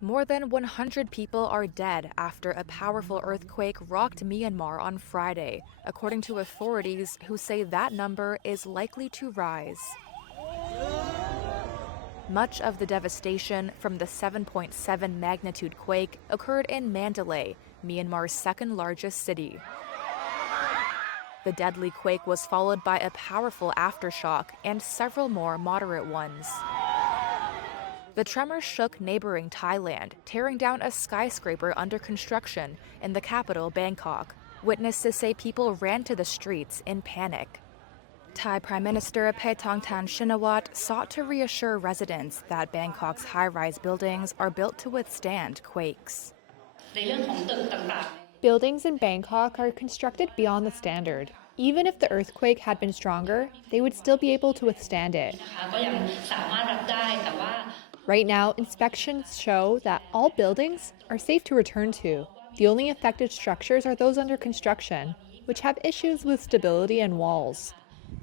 More than 100 people are dead after a powerful earthquake rocked Myanmar on Friday, according to authorities who say that number is likely to rise. Much of the devastation from the 7.7 magnitude quake occurred in Mandalay, Myanmar's second largest city. The deadly quake was followed by a powerful aftershock and several more moderate ones. The tremor shook neighboring Thailand, tearing down a skyscraper under construction in the capital, Bangkok. Witnesses say people ran to the streets in panic. Thai Prime Minister Paetongtarn Shinawatra sought to reassure residents that Bangkok's high-rise buildings are built to withstand quakes. Buildings in Bangkok are constructed beyond the standard. Even if the earthquake had been stronger, they would still be able to withstand it. Right now, inspections show that all buildings are safe to return to. The only affected structures are those under construction, which have issues with stability and walls.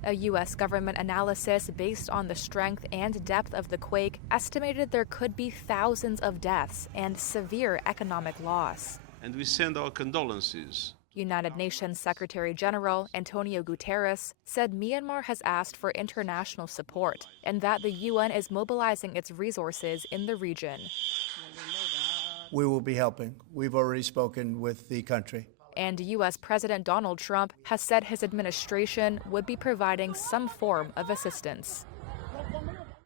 A U.S. government analysis based on the strength and depth of the quake estimated there could be thousands of deaths and severe economic loss. And we send our condolences. United Nations Secretary General Antonio Guterres said Myanmar has asked for international support and that the UN is mobilizing its resources in the region. We will be helping. We've already spoken with the country. And U.S. President Donald Trump has said his administration would be providing some form of assistance.